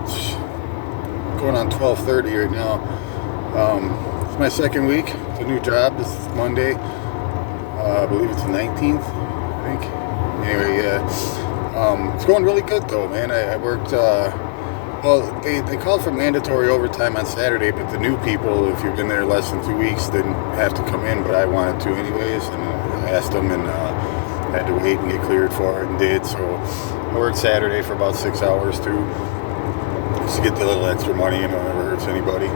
it's going on 12:30 right now. It's my second week. It's a new job. This is Monday. I believe it's the 19th, I think. Anyway, yeah. It's going really good though, man. I worked, well, they called for mandatory overtime on Saturday, but the new people, if you've been there less than 2 weeks, didn't have to come in, but I wanted to anyways, and I asked them, and I had to wait and get cleared for it, and did. So I worked Saturday for about 6 hours too, just to get the little extra money. You know, it never hurts anybody.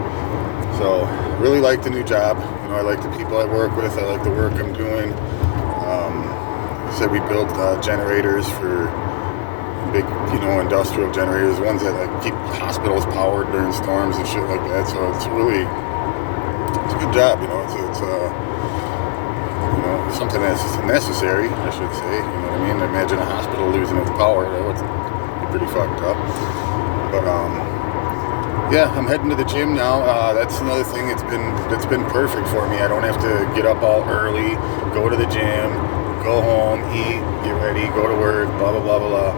So really like the new job. You know, I like the people I work with. I like the work I'm doing. Said we build generators for big, industrial generators, ones that like keep hospitals powered during storms and shit like that. So it's a good job. It's something that's necessary, I should say. You know what I mean? Imagine a hospital losing its power. That would be pretty fucked up. But yeah, I'm heading to the gym now. That's another thing. It's been perfect for me. I don't have to get up all early, go to the gym, go home, eat, get ready, go to work, blah blah blah blah.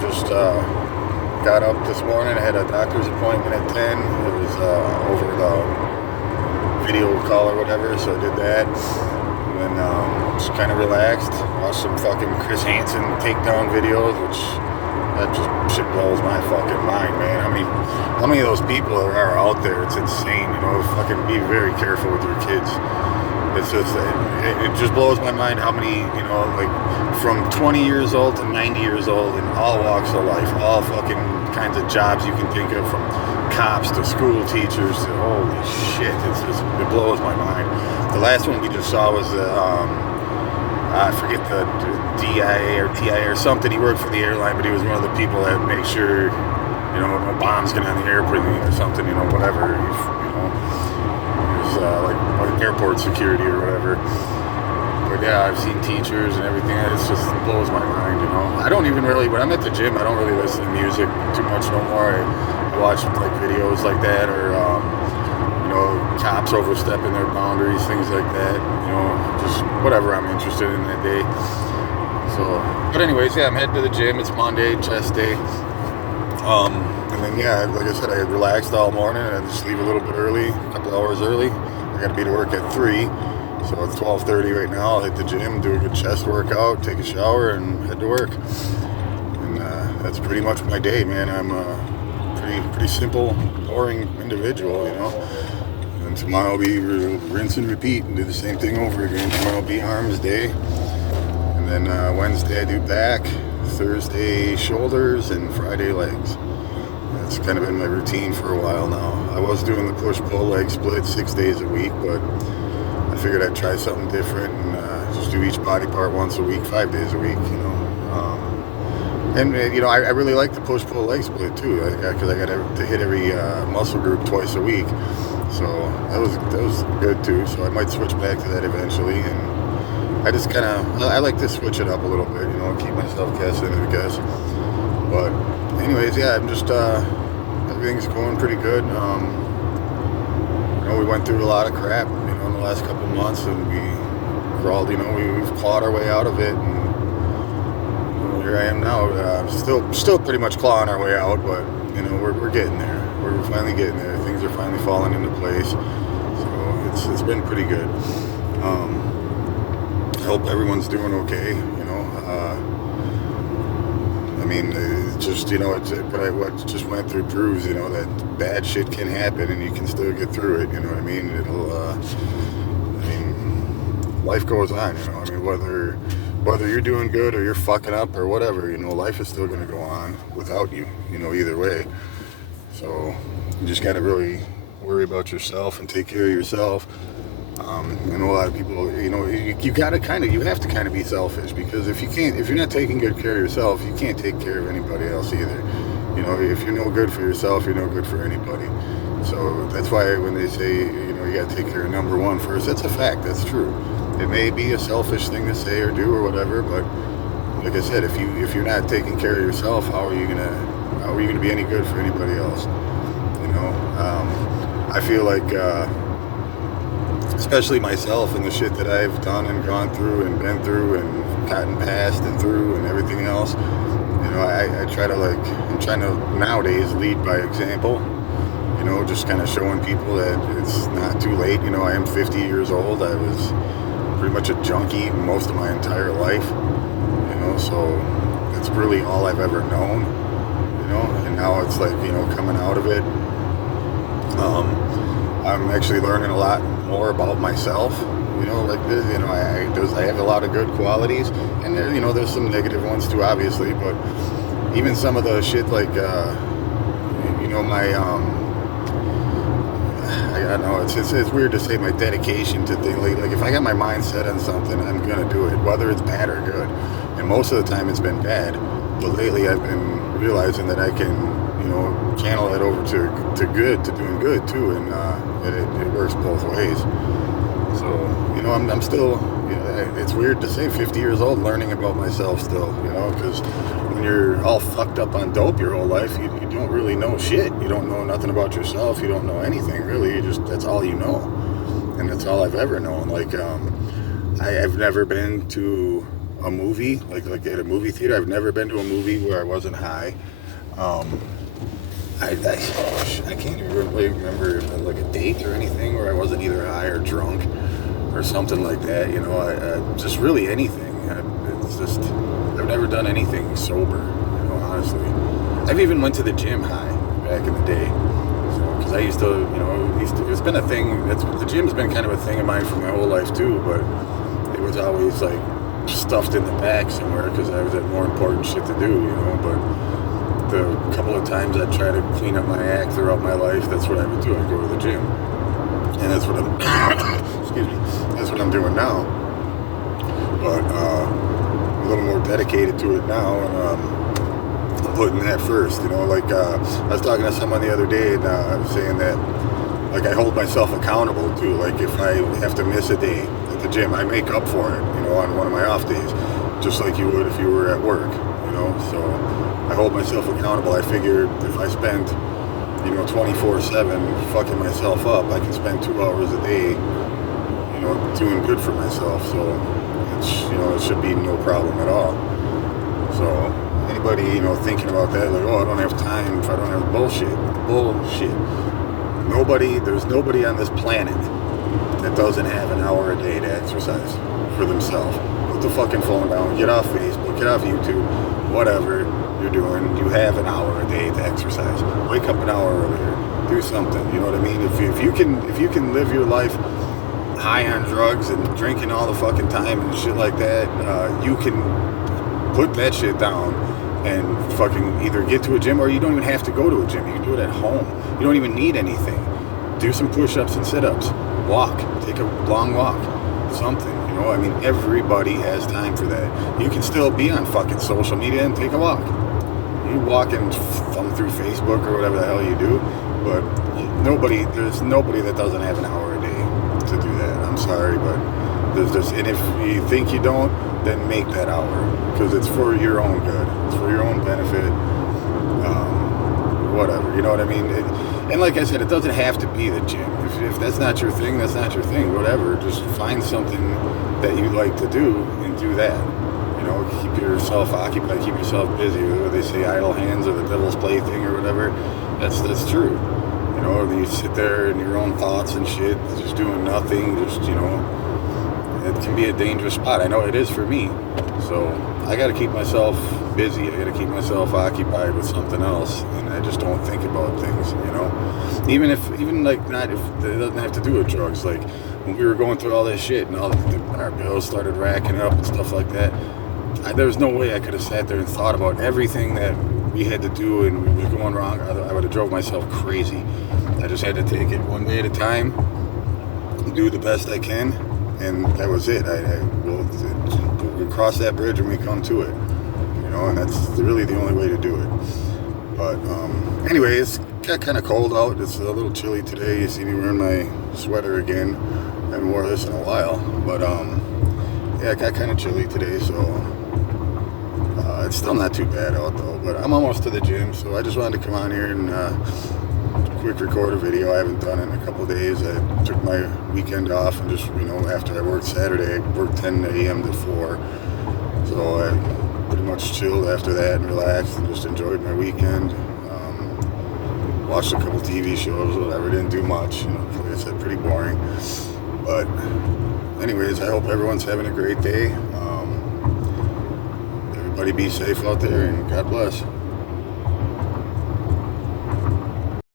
Just got up this morning. I had a doctor's appointment at 10. It was over the video call or whatever, so I did that. And then just kind of relaxed, watched some fucking Chris Hansen takedown videos, which that just shit blows my fucking mind, man. How many of those people are out there? It's insane, fucking be very careful with your kids. It's just, it just blows my mind how many, like from 20 years old to 90 years old in all walks of life, all fucking kinds of jobs you can think of, from cops to school teachers to holy shit. It blows my mind. The last one we just saw was I forget the DIA or TIA or something. He worked for the airline, but he was one of the people that make sure, no bombs get on the airplane or something, whatever. He was like airport security or whatever. But yeah, I've seen teachers and everything. It just blows my mind, I don't even really, when I'm at the gym, I don't really listen to music too much no more. I watch like videos like that, or cops overstepping their boundaries, things like that, just whatever I'm interested in that day. So, but anyways, yeah, I'm heading to the gym. It's Monday, chest day. And then, yeah, like I said, I relaxed all morning. I just leave a little bit early, a couple hours early. I got to be to work at 3, so it's 12:30 right now. I'll hit the gym, do a good chest workout, take a shower, and head to work. And that's pretty much my day, man. I'm a pretty simple, boring individual, And tomorrow will be rinse and repeat and do the same thing over again. Tomorrow will be arms day. And then Wednesday I do back, Thursday shoulders, and Friday legs. That's kind of been my routine for a while now. I was doing the push-pull leg split 6 days a week, but I figured I'd try something different and just do each body part once a week, 5 days a week, I really like the push-pull leg split too, because I got to hit every muscle group twice a week. So that was good too. So I might switch back to that eventually, and I just I like to switch it up a little bit, keep myself guessing, I guess. But anyways, yeah, I'm just everything's going pretty good. We went through a lot of crap, in the last couple months, and we crawled. We've clawed our way out of it, and here I am now. Still pretty much clawing our way out, but we're getting there. We're finally getting there. Things are finally falling into place. So it's been pretty good. I hope everyone's doing okay. It's just, what just went through proves, that bad shit can happen and you can still get through it, you know what I mean? Life goes on, whether you're doing good or you're fucking up or whatever, life is still going to go on without you, either way. So you just got to really worry about yourself and take care of yourself. I know a lot of people, you have to kind of be selfish, because if you're not taking good care of yourself, you can't take care of anybody else either. If you're no good for yourself, you're no good for anybody. So that's why when they say, you got to take care of number one first, that's a fact, that's true. It may be a selfish thing to say or do or whatever, but like I said, if you're not taking care of yourself, how are you gonna be any good for anybody else? I feel like, especially myself and the shit that I've done and gone through and been through and gotten past and through and everything else, You know, I try to I'm trying to nowadays lead by example. You know, just kind of showing people that it's not too late. You know, I am 50 years old. I was pretty much a junkie most of my entire life. You know, so that's really all I've ever known. You know, and now it's like, you know, coming out of it. I'm actually learning a lot more about myself. You know, like this. You know, I have a lot of good qualities, and there, you know, there's some negative ones too, obviously. But even some of the shit, like, you know, my I don't know. It's weird to say my dedication to things. Like if I got my mind set on something, I'm gonna do it, whether it's bad or good. And most of the time, it's been bad. But lately, I've been realizing that I can, you know, channel it over to good, to doing good too, and it works both ways. So, you know, I'm still, you know, it's weird to say 50 years old learning about myself still, you know, because when you're all fucked up on dope your whole life, you don't really know shit. You don't know nothing about yourself. You don't know anything, really. That's all you know. And that's all I've ever known. Like, I've never been to a movie, like at a movie theater. I've never been to a movie where I wasn't high. I can't even really remember like a date or anything where I wasn't either high or drunk or something like that. You know, just really anything. It's just, I've never done anything sober, you know, honestly. I've even went to the gym high back in the day. Because I used to, you know, it's been a thing. The gym's been kind of a thing of mine for my whole life too, but it was always like stuffed in the back somewhere because I was had more important shit to do, you know, but the couple of times I'd try to clean up my act throughout my life, that's what I would do. I'd go to the gym. And that's what I'm, excuse me, that's what I'm doing now. But a little more dedicated to it now, and I'm putting that first, you know, like I was talking to someone the other day, and I was saying that, like, I hold myself accountable too. Like, if I have to miss a day at the gym, I make up for it, you know, on one of my off days, just like you would if you were at work, you know. So I hold myself accountable. I figured if I spend, you know, 24/7 fucking myself up, I can spend 2 hours a day, you know, doing good for myself. So it's, you know, it should be no problem at all. So anybody, you know, thinking about that, like, oh, I don't have time if I don't have bullshit. There's nobody on this planet that doesn't have an hour a day to exercise for themselves. Put the fucking phone down, get off Facebook, get off YouTube, whatever you're doing, you have an hour a day to exercise. Wake up an hour earlier, do something, you know what I mean? If you can live your life high on drugs and drinking all the fucking time and shit like that, you can put that shit down and fucking either get to a gym, or you don't even have to go to a gym. You can do it at home. You don't even need anything. Do some push-ups and sit-ups. Walk. Take a long walk. Something, you know? I mean, everybody has time for that. You can still be on fucking social media and take a walk. You walk and thumb through Facebook or whatever the hell you do, but there's nobody that doesn't have an hour a day to do that. I'm sorry, but and if you think you don't, then make that hour, because it's for your own good. It's for your own benefit. Whatever, you know what I mean? And like I said, it doesn't have to be the gym. If that's not your thing, that's not your thing. Whatever, just find something that you like to do and do that. You know, keep yourself occupied, keep yourself busy. Whether they say idle hands or the devil's plaything or whatever, that's true. You know, or you sit there in your own thoughts and shit, just doing nothing, just, you know, it can be a dangerous spot. I know it is for me. So I got to keep myself busy. I got to keep myself occupied with something else, and I just don't think about things, you know. Even if it doesn't have to do with drugs. Like when we were going through all this shit and our bills started racking up and stuff like that, there was no way I could have sat there and thought about everything that we had to do and was going wrong. I would have drove myself crazy. I just had to take it one day at a time, do the best I can, and that was it. We'll cross that bridge when we come to it, you know, and that's really the only way to do it. But anyway, it's got kind of cold out. It's a little chilly today. You see me wearing my sweater again. I haven't worn this in a while, but yeah, it got kind of chilly today, so it's still not too bad out though. But I'm almost to the gym, so I just wanted to come on here and quick record a video. I haven't done it in a couple of days. I took my weekend off and just, you know, after I worked Saturday, I worked 10 a.m. to 4. So I pretty much chilled after that and relaxed and just enjoyed my weekend. Watched a couple TV shows, whatever. Didn't do much, you know. Like I said, pretty boring. But anyways, I hope everyone's having a great day. Everybody be safe out there, and God bless.